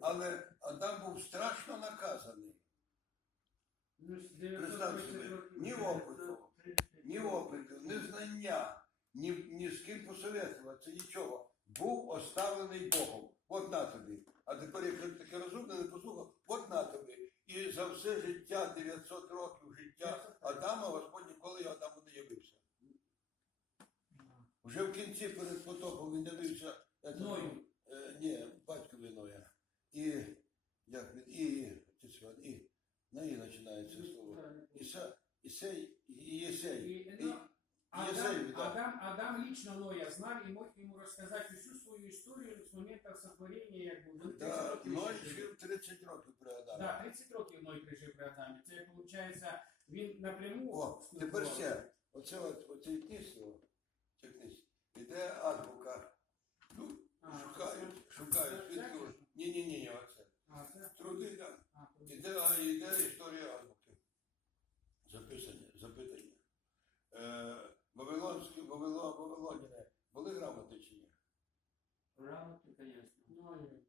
Але Адам був страшно наказаний. Ну, Представ 930 собі, ні опиту, ні опиту, ні знання, ні, ні з ким посоветуватися, нічого. Був оставлений Богом. От на тобі. А тепер, як таке розумне, не послухав, от на тобі. І за все життя, 900 років життя Адама, Господь ніколи Адаму не явився. Вже в кінці перед потопом він явився е, Ною. Е, ні, батькові Ноя. І як він, і, і, на і починається слово. Іса, Ісей, і Єсей. І, І, ну, Адам, Адам, Адам лично Ноя знал и мог ему рассказать всю свою историю с момента сотворения, як був. Він 30 Да, Ной жив. жив 30 років при Адамі. Да, 30 років Ной прижив при Адамі. Це, виходить, він напряму... О, тепер ще. Оце от, оцей книжство, це книжство. Іде азбука. Ну, шукають, шукають. відкривають. Ні-ні-ні, оце. А, це... Труди, да. Іде, а, іде історія азбуки. Записання, запитання. Е, Вавилонські, Вавилон, Вавилоніни були грамоти чи ні? Грамотно, конечно. Ну,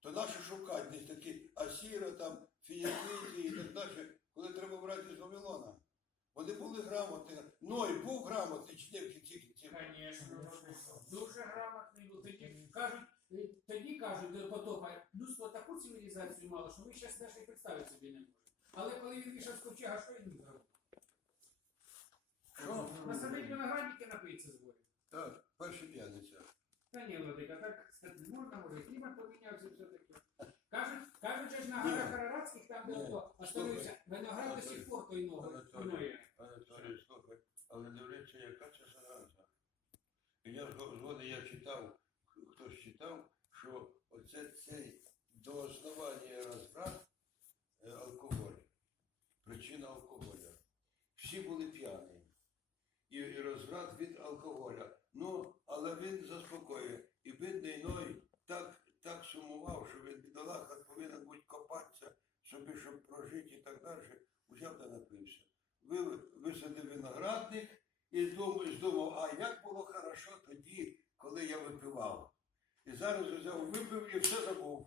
То наші шукати десь такі Асіра, там, Фіякиті і так далі, коли треба брати з Вавилона. Вони були грамотні. Ной був грамотний чи ні в кінці кінців? Конечно, дуже грамотний був. Тоді кажуть, е, тоді кажуть до потопа, людство таку цивілізацію мало, що ми зараз навіть представити собі не можемо. Але коли він вийшов з ковчега, що він зробив? Що? Насадить виноградники напиться з горя. Так, перша п'яниця. Та ні, Владика, так сказати, можна, може, клімат помінявся все-таки. Кажуть, кажуть, же ж на горах Араратських, там Ні. хто оставився, виноград до сих пор той новий. Анатолій, Анатолій, слухай, але дивіться, яка це зараза. І я зго- згодом я читав, хтось читав, що оце цей до основання розбрат е, алкоголь. Причина алкоголя. Всі були п'яні. І, і розврат від алкоголя. Ну, але він заспокоює. І бідний Ной так, так сумував, що він бідолаха повинен бути копатися собі, щоб прожити і так далі. Взяв та напився. Ви, висадив виноградник і думав, і думав, а як було хорошо тоді, коли я випивав. І зараз взяв, випив і все забув.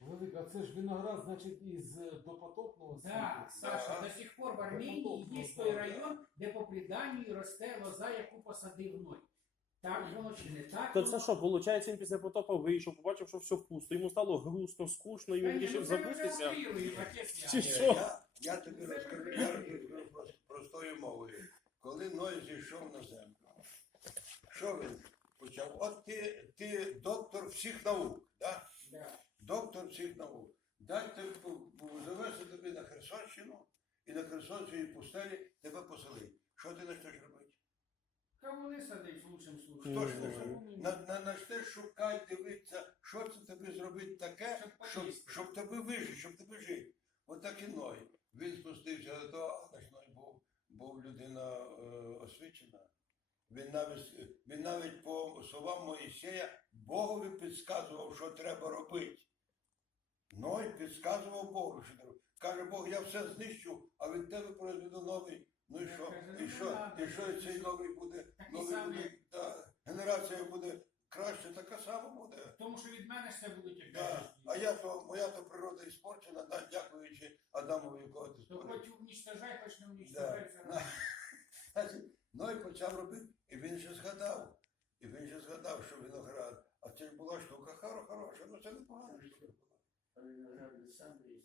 Велик, а це ж виноград, значить, із е, допотопного Да, світу. Саша, Да. до сих пор в Арменії є той район, де по преданню росте лоза, яку посадив Ной. Так воно чи не так? То воно? це що, виходить, він після потопа вийшов, побачив, що все пусто, йому стало грустно, скучно, і Та він ні, вирішив ну це вже забутися. отець Чи я. що? Я, я тобі розкажу, я розкажу прос- простою мовою. Коли Ной зійшов на землю, що він почав? От ти, ти доктор всіх наук, да? Да. доктор всіх наук. Дайте завести тобі на Херсонщину і на Херсонській пустелі тебе поселить. Що ти почнеш робити? Кавуни садить в лучшому случае. Хто ж не на, на, начнеш шукати, дивитися, що це тобі зробити таке, Щоб щоб, щоб тебе вижити, щоб тебе жити. От так і Ной. Він спустився до того, але ж Ной був, був людина е, освічена. Він навіть, він навіть по словам Моїсея Богові підказував, що треба робити. Ной підказував Богу, що треба. Каже Бог, я все знищу, а від тебе произведу новий. Ну і що? І ну, що? І що і цей новий буде? Новий буде да, генерація буде краще, така сама буде. Тому що від мене все будуть як Да. А я то, моя то природа іспорчена, да, дякуючи Адамові, якого ти То створив. хоч уничтожай, хоч не уничтожай. Да. Ну і почав робити, і він ще згадав. І він ще згадав, що виноград. А це ж була штука хоро- хороша, ну це не погана штука була. А виноград сам ріс.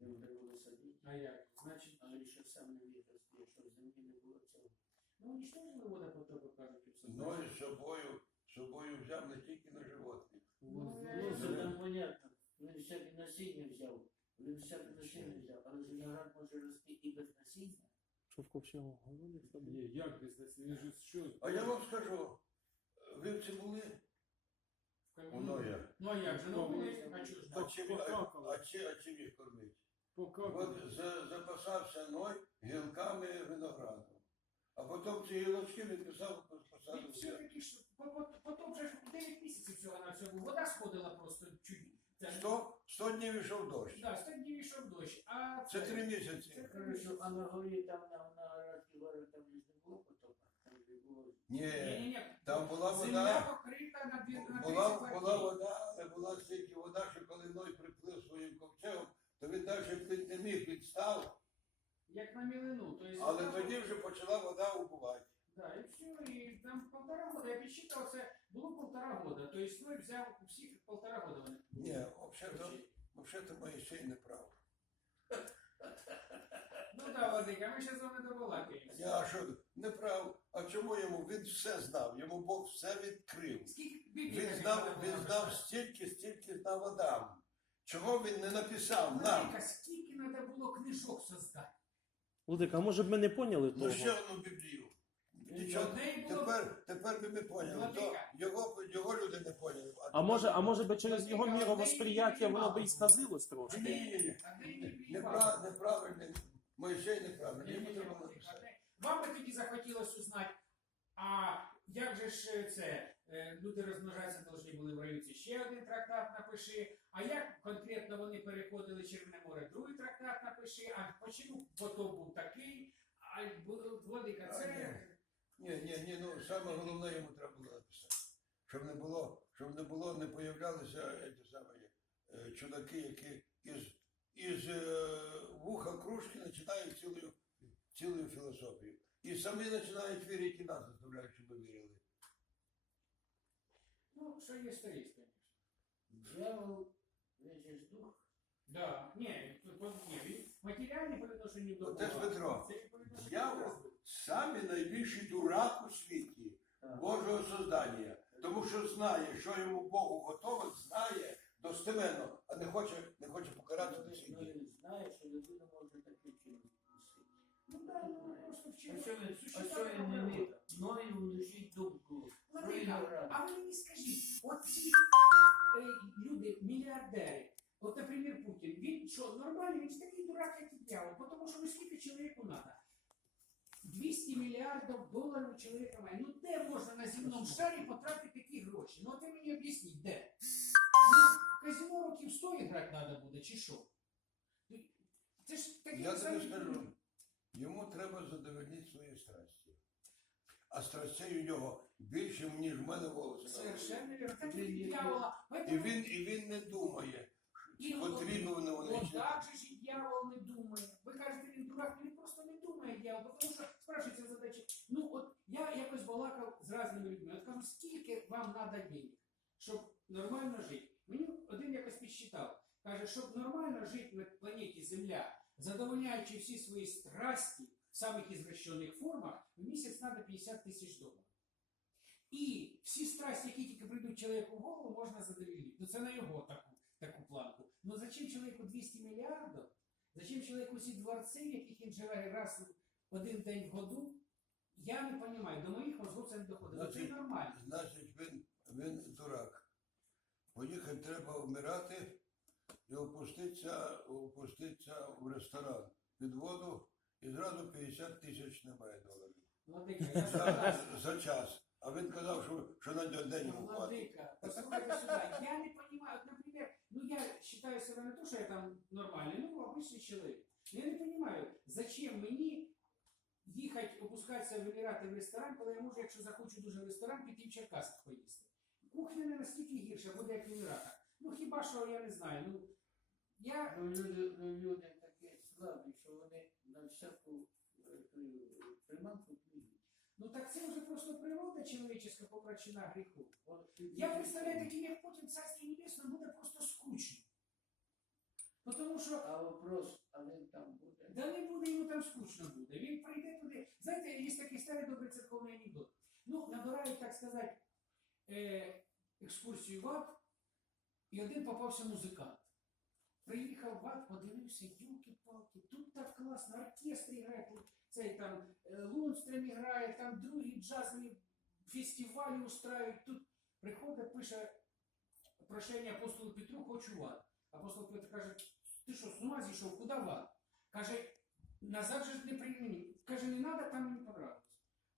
Йому треба було садити. А як? Значить, Але ще сам не міг рости, якщо в землі не було цього. ну уничтожили вода потопу, кажуть, все. Ну і з собою, з собою взяв не тільки на животних. Ну, Ну, це там понятно. Він всяке насіння взяв. Він всяке насіння взяв. Але ж виноград може рости і без насіння. Що в ковчегу? Ні, як без нас? Він же що? А я вам скажу, вивці були у Ноя. Ну а як же? Ну були, а чого ж? А чим, а, а, чи- а чим їх кормити? От за- запасався Ной гілками винограду. А потім ці гілочки відписав посадив. все-таки ж по- по- потім вже ж 9 місяців всього на всього. Вода сходила просто чуть. Сто, сто днів ішов дощ. Да, сто днів йшов дощ. А Це три місяці. Що а на горі там на, на Арадській горі там ж не було потопа. Там же було. Ні, Ні-ні-ні. там була Земля вода, покрита на дві на була, 30 була квартир. вода, але була стільки вода, що коли Ной приплив своїм ковчегом, то він навіть під не міг відстав, Як на мілину. То есть, але там- тоді вже почала вода убувати. Да, і все, і там полтора года, я підсчитав, це було полтора года. То есть Ной взяв у всіх полтора года. Ні, взагалі-то, взагалі-то Моїсей не прав. Ну да, Владика, ми ще з вами добалакаємося. Я що, не прав. А чому йому? Він все знав, йому Бог все відкрив. Скільки Він знав, він знав стільки, стільки знав Адам. Чого він не написав нам? Владика, скільки треба було книжок создати? Владик, а може б ми не поняли того? Ну ще одну Біблію. Тепер, тепер би ми поняли. То його, його люди не поняли. А може, а може би через його міровосприяття воно би і сказилось трошки? Ні, ні, ні. Неправильний. Моїсей неправильний. Йому треба написати. Вам би тоді захотілося узнати, а як же ж е, це, е, люди розмножатися повинні були в раюці, ще один трактат напиши, а як конкретно вони переходили Червоне море, другий трактат напиши, а почему потоп був такий, а й було- Владика, А, це... Ні, ні, ні, ну саме головне йому треба було написати. Щоб не було, щоб не було, не появлялися ті самі е, чудаки, які із, із е, вуха кружки починають цілу, цілу філософію. І самі починають вірити і нас заставляють, щоб ми вірили. Ну, що є, то звісно. Дьявол, він дух. Да, ні, то- то- ні, він матеріальний по відношенню до ж Петро. Це і по Дьявол. Самі найбільший дурак у світі Божого создання. Тому що знає, що йому Богу готове, знає достеменно, а не хоче, не хоче покарати Ну, до світі. він знає, що людина може таке чинити. Ну да, ну просто він, а що він не вміє? Мною лежить думку. Владика, а ви мені скажіть, от ці е, люди, мільярдери, от, наприклад, Путін, він що, нормальний, він ж такий дурак, як і дьявол, тому що ну скільки чоловіку треба? 200 мільярдів доларів чоловіка має. Ну де можна на земному шарі потратити такі гроші? Ну от ви мені об'ясніть, де? Ну, казино років 100 грати треба буде, чи що? Ну, Це ж такі Я тобі скажу, йому треба задовольнити свої страсті. А страстей у нього більше, ніж в мене волосся. Совершенно. Так і дьявола. І Поэтому- він, і він не думає, І потрібно вони чи так же ж і дьявол не думає. Ви кажете, він дурак, він просто не думає дьявол, тому що спрашується задача. Ну от я якось балакав з різними людьми. От кажу, скільки вам треба денег, щоб нормально жити. Мені один якось підсчитав. Каже, щоб нормально жити на планеті Земля, задовольняючи всі свої страсті в самих ізвращених формах, в місяць треба 50 тисяч доларів. І всі страсті, які тільки прийдуть чоловіку в голову, можна задовольнити. Ну це на його таку, таку планку. Ну зачем чоловіку 200 мільярдів? Зачем чоловіку ці дворці, яких він живе раз один день в году? Я не розумію, до моїх мозгів це не доходить. Ну, Це Значить, нормально. Значить, він, він дурак. Поїхати треба вмирати і опуститися, опуститися в ресторан під воду і зразу 50 тисяч немає доларів. Владика, я За, согласен. за час. А він казав, що, що на день йому хватить. Владыка, послухайте сюда. Я не понимаю, вот, например, ну я считаю себя не то, что я там нормальный, ну обычный человек. Но я не понимаю, зачем мені їхати, опускатися в Емірати в ресторан, коли я можу, якщо захочу дуже в ресторан, піти в Черкасах поїсти. Кухня не настільки гірша буде, як в Еміратах. Ну хіба що я не знаю. Ну я Ну, люди, ну, люди такі слабі, що вони на всяку е, приманку клюють. ну так це вже просто природа чоловіческа помрачена гріху. Я представляю, таким як Путін, царство небесне буде просто скучно. Ну, тому що А вопрос, а він там буде? Да не буде йому там скучно буде. Він прийде туди. Знаєте, є такий старий добрий церковний анекдот. Ну, набирають, так сказати, е, екскурсію в ад, і один попався музикант. Приїхав в ад, подивився, юлки-палки, тут так класно, оркестр грає, тут цей там е, Лунстрем грає, там другі джазові фестивалі устраюють. Тут приходить, пише прошення апостолу Петру, хочу в ад. Апостол Петр каже, ти що, з ума зійшов, куди в? Каже, назад же не приймені. Каже, не надо, там мені понравилось.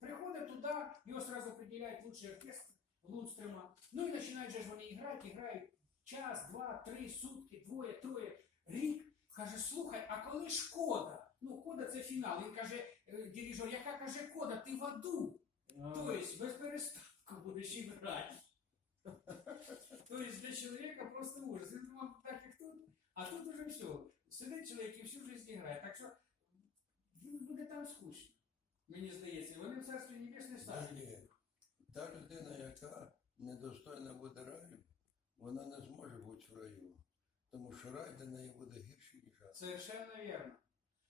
Приходить туди, його сразу определяють лучший оркестр Лунстрема. Ну і починають же ж вони грати, грають час, два, три, сутки, двоє, троє, рік. Каже, слухай, а коли ж кода? Ну, кода це фінал. Він каже, е, дирижер, яка каже кода, ти в аду. Тобто без перестанку будеш грати. Тобто для чоловіка сидить чоловік і всю життя грає. Так що буде там скучно. Мені здається, вони в царстві небесне стануть. Та людина, яка недостойна буде раю, вона не зможе бути в раю. Тому що рай для неї буде гірший, ніж ад. Совершенно вірно.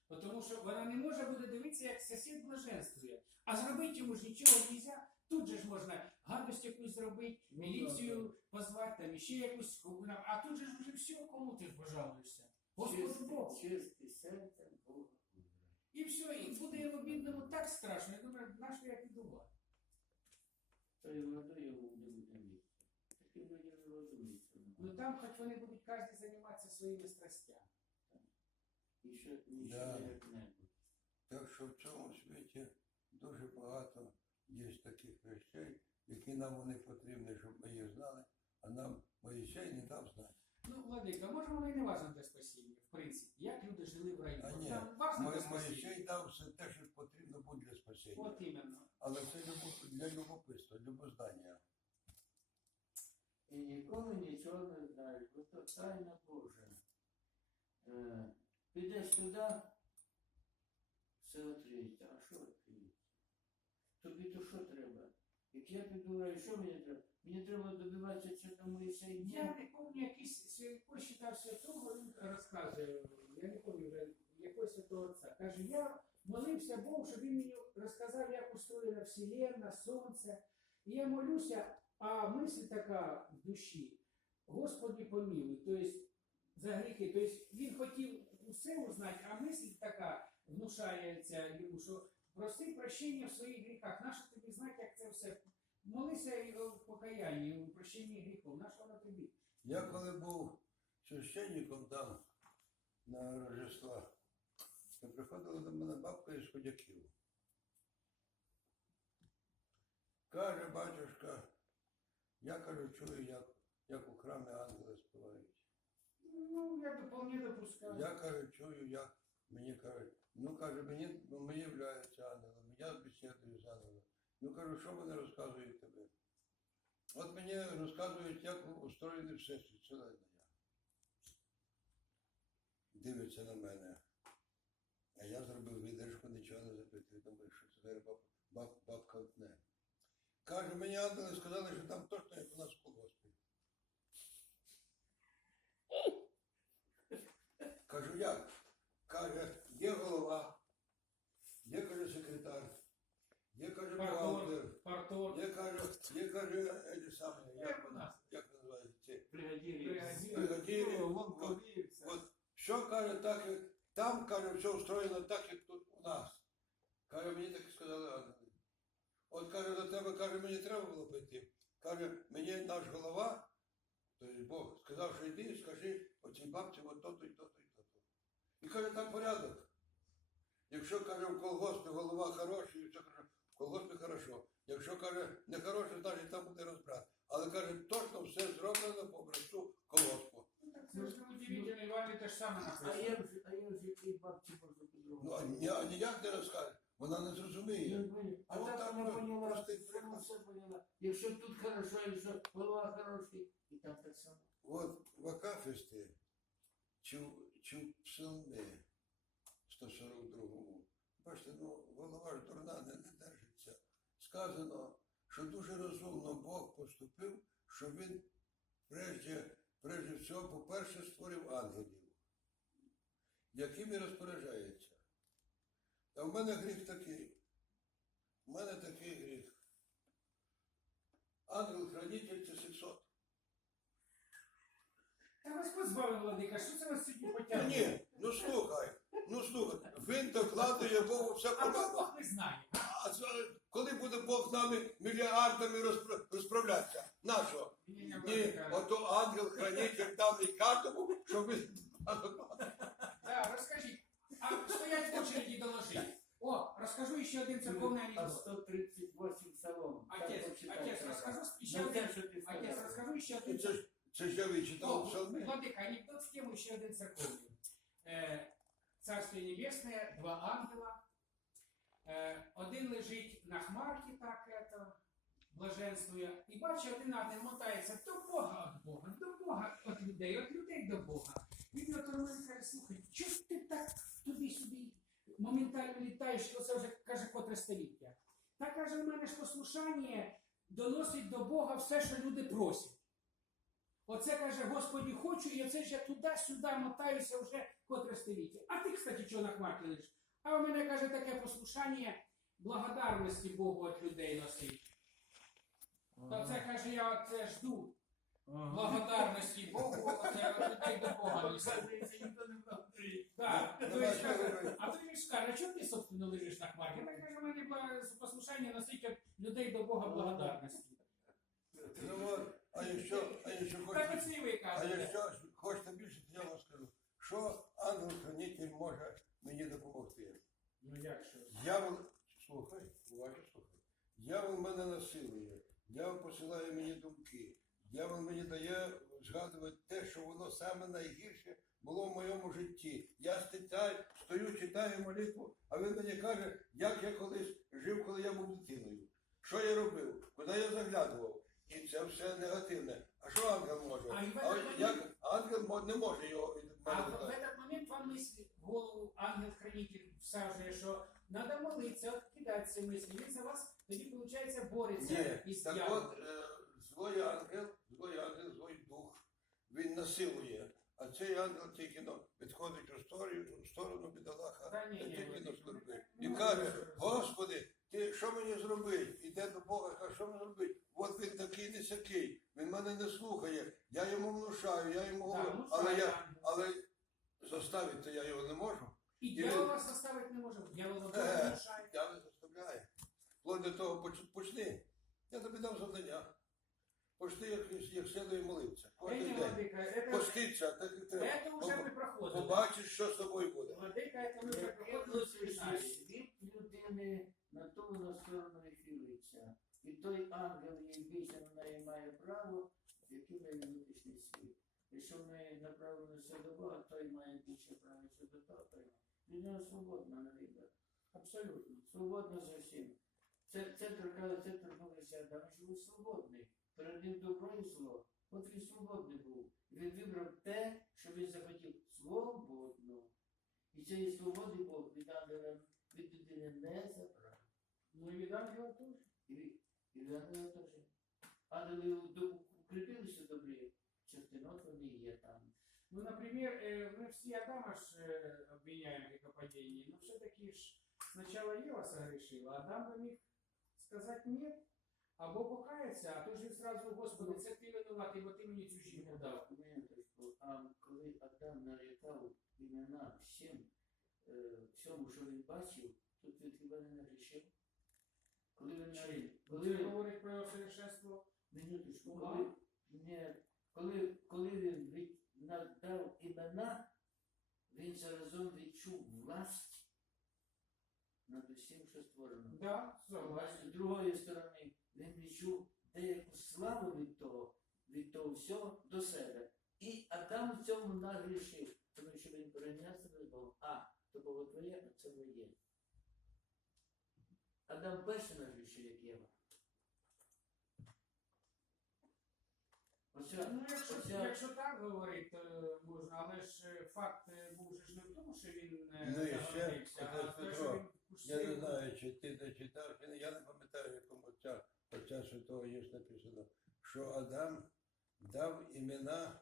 Тому що вона не може буде дивитися, як сусід блаженствує. А зробити йому ж нічого не можна. Тут же ж можна гадость якусь зробити, Ну, міліцію позвати, там іще якусь, а тут же ж вже все, кому ти ж пожалуєшся? Господу Богу. Чисте серце Бога. І все, і буде йому бідному так страшно. Я думаю, на що я піду? в ад? То і воно його буде буде Такі люди не розуміються. Ну там хоч вони будуть кожен займатися своїми страстями. І Да. що як-небудь. Так що в цьому світі дуже багато є таких речей, які нам вони потрібні, щоб ми їх знали, а нам Моїсей не дав знати. Ну, Владика, може воно і не важно для спасіння, в принципі. Як люди жили в раю? А ні. Моїсей дав все те, що потрібно буде для спасіння. От іменно. Але це для любопитства, любознання. І ніколи нічого не знаєш, бо то тайна Божа. Е, підеш туди, все відкриється. А що? Тобі то що треба? Як я в що мені треба? Мені треба добиватися, що там Моїсей Я не пам'ятаю, якийсь святий читав святого, він розказує, я не пам'ятаю якогось святого отця. Каже, я молився Богу, щоб він мені розказав, як устроєна Вселенна, Сонце. І я молюся, а мисль така в душі, Господи помилуй, тобто за гріхи. Тобто він хотів усе узнати, а мисль така внушається йому, що прости прощення в своїх гріхах. Нащо тобі знати, як це все? Молися і в покаянні, у прощенні гріхів. Нащо воно тобі? Я коли був священником там на Рождества, то приходила до мене бабка із ходяків. Каже, батюшка, я кажу, чую, як, як у храмі ангели співають. Ну, я доповню допускаю. Я каже, чую, як мені кажуть, ну каже, мені ми являються ангелами, я бесідую з ангелами. Ну кажу, що вони розказують тобі? От мені розказують, як устроєний всесвіт, вселенная. Дивиться на мене. А я зробив видержку, нічого не запитую, думаю, що це баб, баб, бабка одне. Каже, мені ангели сказали, що там точно як у нас в колгоспі. Кажу, як? Каже, є голова, є, каже, секретар, є, каже, бухгалтер, Партор. є, каже, є, каже, е, саме, як вона, нас? як називається Бригадіри. Лонкові. От що каже, так як там, каже, все устроєно так, як тут у нас. Каже, мені так і сказали ангели. От каже, до тебе, каже, мені треба було пойти. Каже, мені наш голова, тобто Бог, сказав, що йди і скажи оцій бабці от то-то і то-то і то-то. І каже, там порядок. Якщо каже, в колгоспі голова хороший, і все каже, в колгоспі хорошо. Якщо каже, не хороший, значить там буде розбрат. Але каже, точно все зроблено по образцу колгоспу. Ну, ж удивительно, Івані те ж саме А написано. як же, а як же ті бабці можна Ну, а по-другому? ні- а ніяк не розкаже. Вона не зрозуміє. Ну, А от так там вона поняла, простий вона приклад. все поняла. Якщо тут хорошо, якщо голова хороший, і там так само. От в Акафісті чи, в- чи в псалмі 142-му, бачите, ну голова ж дурна не, не держиться. Сказано, що дуже розумно Бог поступив, що він прежде, прежде всього, по-перше, створив ангелів, якими розпоряджається. А в мене гріх такий. У мене такий гріх. Ангел-хранитель це 600. Та Господь збавив, Владика, що це вас сьогодні Та потягне? ні, ну слухай, ну слухай, він докладує Богу все А то. Бог не знає. А це, коли буде Бог з нами мільярдами розпра- розправлятися? На що? Ні, ні, Владика. ото ангел-хранитель дав мені карту, щоб ви Да, розкажіть. А стоять в очереді доложить. О, розкажу ще один церковний А анекдот. 138 псалом. Отець, отець, розкажу ще один. Отець, розкажу ще один. Це ж це що ви читали псалми? Владик, анекдот з тему ще один церковний. Е, Царство Небесне, два ангела. Е, один лежить на хмарці, так это, блаженствує, і бачить, один ангел мотається до Бога від Бога, до Бога від людей, від людей до Бога. Він на каже, слухай, чого ти так туди-сюди моментально літаєш, що це вже каже котре століття. Та каже, в мене ж послушання доносить до Бога все, що люди просять. Оце каже, Господі, хочу, і оце ж я туди-сюди мотаюся вже котре століття. А ти, кстати, чого на хмарки лиш? А у мене каже таке послушання благодарності Богу від людей носить. Та це каже, я це жду. Благодарності Богу, оце від людей до Бога. Так, Ну, а ти ж скаже, а чого ти, собственно, лежиш на хмарі? Так каже, мене послушання носить від людей до Бога благодарності. А якщо, а якщо хочете, ви а кажете. якщо хочете більше, то я вам скажу, що ангел-хранитель може мені допомогти. Ну як що? Дьявол, слухай, уважно слухай. Дьявол мене насилує, дьявол посилає мені думки, дьявол мені дає згадувати те, що воно саме найгірше було в моєму житті. Я ститаю, стою, читаю молитву, а він мені каже, як я колись жив, коли я був дитиною. Що я робив, куди я заглядував. І це все негативне. А що ангел може? А і в А этот як ангел мо- не може його від А мене в, в віддати. этот момент вам мысль в голову ангел-хранитель всажує, що треба молитися, откидати ці мислі. Він за вас тоді, виходить, бореться Ні, із так дьяволом. от е, злой ангел, злой ангел, злой дух, він насилує. А цей ангел тільки ну, відходить у сторону, в сторону бідолаха, Та ні, та ні, тільки ні, на ні, скорби. ні, І ні, каже, ні, ні. Господи, ти що мені зробити? Іде до Бога, каже, що мені зробити? От він такий не сякий, він мене не слухає, я йому внушаю, я йому Так, говорю, ну, але шайка я, ангел. але заставити я його не можу. І дьявол вас заставити не може. Дьявол вам Е. не мішає. Я не заставляю. Вплоть до того поч- почни. Я тобі дам завдання. Почни, як, як слідує молитися. Кожен Ні, день. Владика, это, Поститься, так і треба. это уже ми проходили. Побачиш, що з тобою буде. Владика, это ми вже проходили в семінарі. Світ людини на ту на сторону відхилиться. і той ангел, який на неї має право, який має внутрішній світ. Якщо ми направленися до Бога, той має більше права щодо того, той має. Людина свободна на вибір. Абсолютно. Свободна зовсім. Це, це це торкнулися Адам, що був свободний. Перед ним добро і зло. От він свободний був. Він вибрав те, що він захотів свободно. І цієї свободи Бог від ангела від людини не забрав. Ну і від ангела теж. І, від- і від ангела теж. Ангели до- укріпилися добрі, частинок вони є там. Ну, например, э, мы все Адама ж э, обвиняем в грехопадении, но все-таки ж сначала Ева согрешила, Адам бы мог сказать нет, або покаяться, а то ж він сразу, Господи, це ти винуватий, бо ти мені цю жінку дав. Моменточку. А коли Адам нарікав імена всім, е, всьому, що він бачив, тут він хіба не нагрішив? Коли він нарік, коли він говорить про совершенство, Минуточку, Ну, коли, ні, коли, коли він від, надав імена, він заразом відчув власть над усім, що створено. да, З другої сторони, він відчув деяку славу від того, від того всього до себе. І Адам в цьому нагрішив, тому що він порівняв себе з Богом. А, то було твоє, а це моє. Адам перший нагрішив, як Єва. Оця, Ну, якщо, оця, якщо так говорити, то можна, але ж е, факт е, був же ж не в тому, що він е, Ну, і ще, а те, що він Я не знаю, чи ти дочитав, чи не. я не пам'ятаю, в якому отця Святого є написано, що Адам дав імена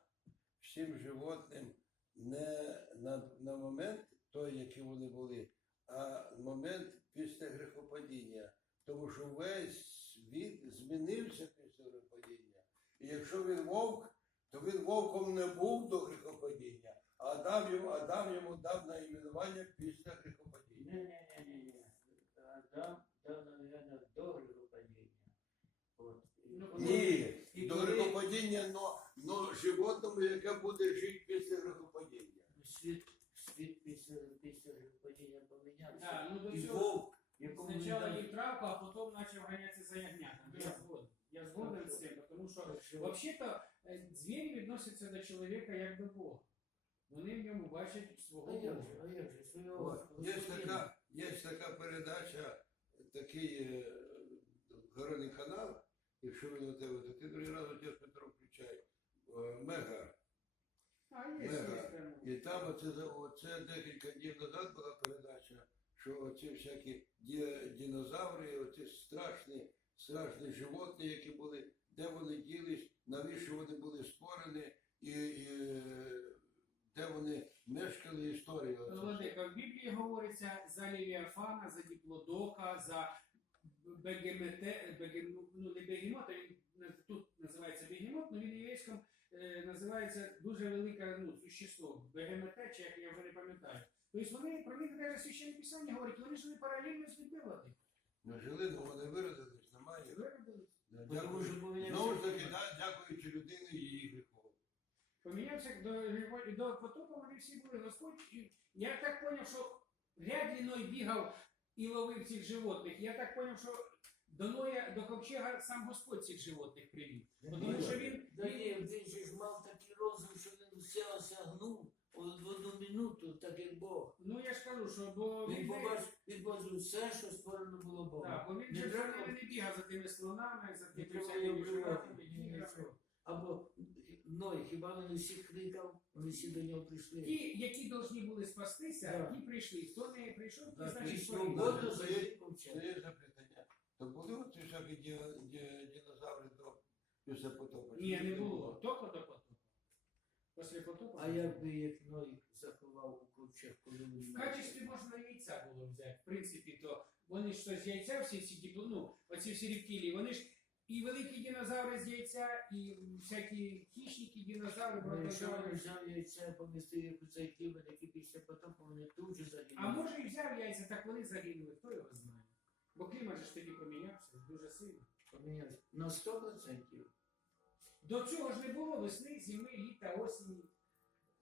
всім животним не на, на момент той, які вони були, а момент після грехопадіння. Тому що весь світ змінився після грехопадіння. І якщо він вовк, то він вовком не був до грехопадіння, а Адам йому, Адам йому дав найменування після грехопадіння. ні, ні, ні, ні. Адам дав, наверное, до грехопадіння. От. Ну, Ні, і до коли грехопадіння, но, но животному, яке буде жити після грехопадіння. світ, світ після, після грехопадіння помінявся. Да, ну, до і цього- вовк, якому він Сначала дав- їв травку, а потом начал гоняться за ягнятом. Я згоден. Я згоден з цим, тому що Вообще-то е, звірі відносяться до чоловіка як до Бога. Вони в ньому бачать А свого як Бога. же, а як же, свого. Є така, є така передача, такий е, городний канал, якщо ви на тебе, то ти другий раз отець Петро включай, е, Мега. Мега. І там оце, оце декілька днів назад була передача, що оці всякі ді- динозаври, оці страшні, страшні животні, які були, де вони ділись, навіщо вони були створені, і, і де вони мешкали історію. Владика, в Біблії говориться за Левіафана, за Діплодока, за Бегемете, Бегем, ну не Бегемот, він тут називається Бегемот, але він єврейському е, називається дуже велике ну, существо, Бегемете, чи як я вже не пам'ятаю. Тобто вони про них навіть священне писання говорить, вони жили паралельно з людьми Владика. Ну, жили, ну вони виразились, немає. Виробились. Да, Дякую. що помінявся Знову ж таки, да, дякуючи людині і її гріху. Помінявся до, до потопу, вони всі були Господь. і Я так зрозумів, що вряд ли бігав і ловив цих животних. Я так зрозумів, що до Ноя, до ковчега сам Господь цих животних привів. Тому що він, Да він же ж мав такий розум, що він все осягнув от в одну минуту, так як Бог. ну я ж кажу, що бо Він побачив, він побачив все, що створено було Богом. да, бо він же не, не бігав за тими слонами, за тими всякими нічого. Або Ной, хіба він усіх кликав, вони всі до нього прийшли. Ті, які повинні були спастися, Да. ті прийшли. Хто не прийшов, Так, значить. Це є запитання. То були оці всякі ді- ді- динозаври до після потопу? Ні, не було. Тільки до потопу. Після потопу. А як би як Ной заховав у ковчег, коли він В качестві можна яйця було взяти. В принципі, то вони ж то з яйця всі ці діпло, ну, оці всі рептилії, вони ж і великі динозаври з яйця, і всякі хищники, динозаври, Ну, Якщо він взяв яйця, помістив їх у цей клімат, який після потопу вони тут же загинули. А може і взяв яйця, так вони загинули, хто його знає. Бо клімат же ж тоді помінявся дуже сильно. Помінявся. На 100%. До цього ж не було весни, зими, літа, осені.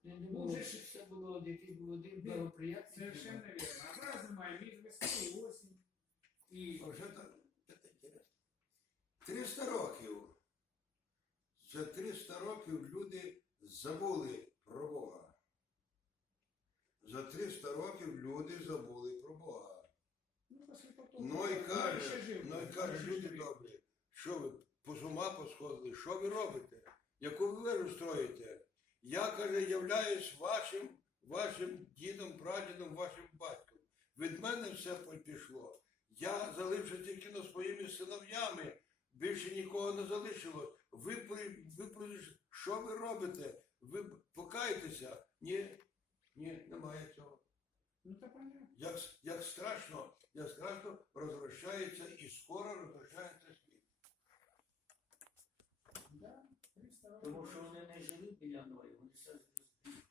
Не, не було, вже ж- все було, якийсь був один Ні, благоприятний Совершенно клімат. вірно. А зараз ми маємо і весну, і осінь. І А вже так, це інтересно. 300 років. За 300 років люди забули про Бога. За 300 років люди забули про Бога. Ну. Ну і ще каже, ну і каже, люди добрі, що ви по з ума посходили, що ви робите? Яку ви вежу строїте? Я, каже, являюсь вашим, вашим дідом, прадідом, вашим батьком. Від мене все пішло. Я залився тільки на своїми синов'ями, більше нікого не залишилось. Ви, при- ви що ви робите? Ви покайтеся? Ні, ні, немає цього. Ну, понятно. Як, як страшно, як страшно развращается і скоро розвращається світ. Да, 300 років. Тому що вони не живуть біля все